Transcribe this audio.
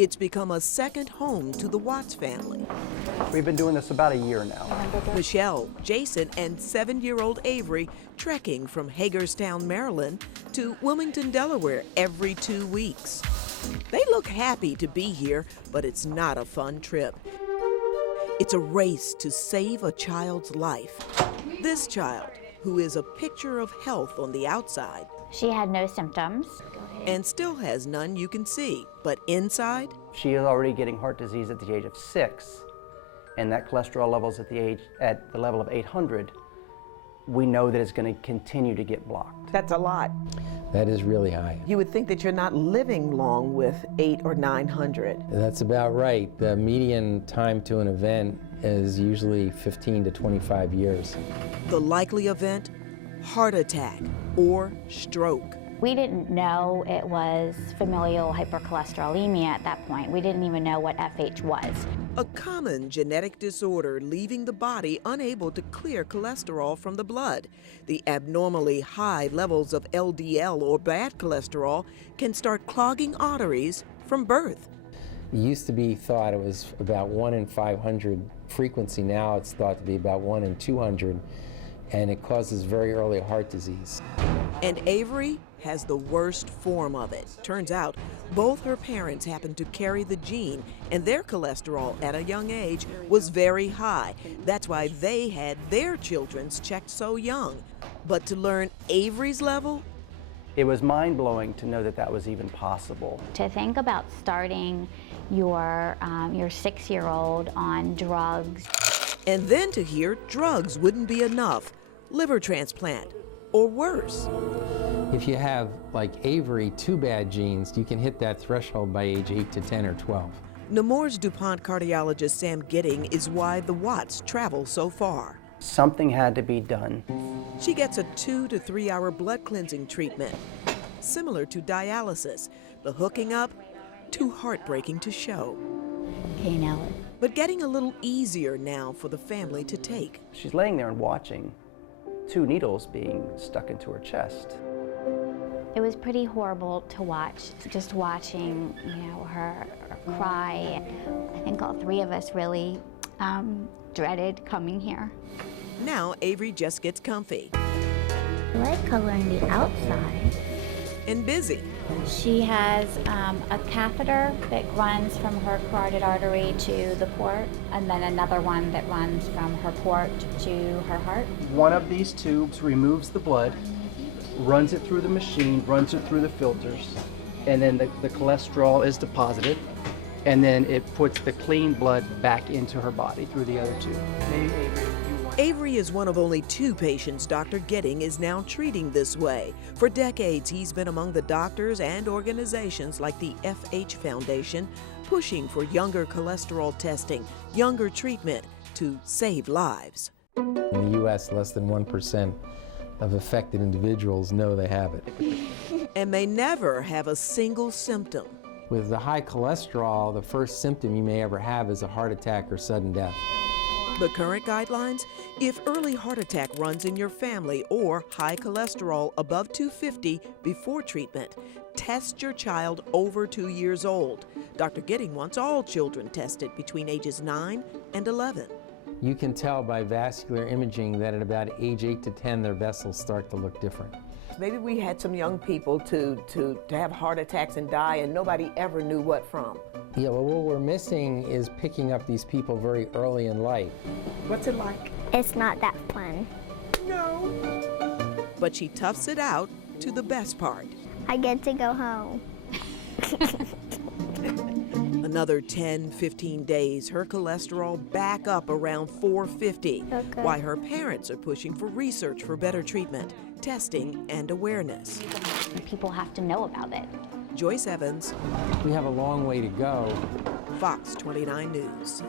It's become a second home to the Watts family. We've been doing this about a year now. Michelle, Jason, and 7-year-old Avery trekking from Hagerstown, Maryland to Wilmington, Delaware every 2 weeks. They look happy to be here, but it's not a fun trip. It's a race to save a child's life. This child, who is a picture of health on the outside. She had no symptoms. And still has none you can see, but inside? She is already getting heart disease at the age of 6, and that cholesterol level is at the level of 800. We know that it's going to continue to get blocked. That's a lot. That is really high. You would think that you're not living long with 800 or 900. That's about right. The median time to an event is usually 15 to 25 years. The likely event? Heart attack or stroke. We didn't know it was familial hypercholesterolemia at that point. We didn't even know what FH was. A common genetic disorder leaving the body unable to clear cholesterol from the blood. The abnormally high levels of LDL or bad cholesterol can start clogging arteries from birth. It used to be thought it was about 1 in 500 frequency. Now it's thought to be about 1 in 200, and it causes very early heart disease. And Avery has the worst form of it. Turns out both her parents happened to carry the gene, and their cholesterol at a young age was very high. That's why they had their children's checked so young. But to learn Avery's level? It was mind-blowing to know that that was even possible. To think about starting your 6-year-old on drugs. And then to hear drugs wouldn't be enough. Liver transplant, or worse. If you have, like Avery, 2 bad genes, you can hit that threshold by age 8 to 10 or 12. Nemours DuPont cardiologist Sam Gidding is why the Watts travel so far. Something had to be done. She gets a 2 to 3 hour blood cleansing treatment, similar to dialysis. The hooking up, too heartbreaking to show. Okay, now. But getting a little easier now for the family to take. She's laying there and watching 2 needles being stuck into her chest. It was pretty horrible to watch, just watching, her cry. I think all 3 of us really dreaded coming here. Now Avery just gets comfy. I like coloring the outside. And busy. She has a catheter that runs from her carotid artery to the port, and then another one that runs from her port to her heart. One of these tubes removes the blood, runs it through the machine, runs it through the filters, and then the cholesterol is deposited, and then it puts the clean blood back into her body through the other tube. Avery is one of only 2 patients Dr. Gidding is now treating this way. For decades, he's been among the doctors and organizations like the FH Foundation, pushing for younger cholesterol testing, younger treatment to save lives. In the U.S., less than 1% of affected individuals know they have it. And may never have a single symptom. With the high cholesterol, the first symptom you may ever have is a heart attack or sudden death. The current guidelines? If early heart attack runs in your family or high cholesterol above 250 before treatment, test your child over 2 years old. Dr. Gidding wants all children tested between ages 9 and 11. You can tell by vascular imaging that at about age 8 to 10, their vessels start to look different. Maybe we had some young people to have heart attacks and die, and nobody ever knew what from. Yeah, well, what we're missing is picking up these people very early in life. What's it like? It's not that fun. No. But she toughs it out to the best part. I get to go home. Another 10, 15 days, her cholesterol back up around 450. Okay. Why her parents are pushing for research for better treatment, testing, and awareness. People have to know about it. Joyce Evans, We have a long way to go. Fox 29 News.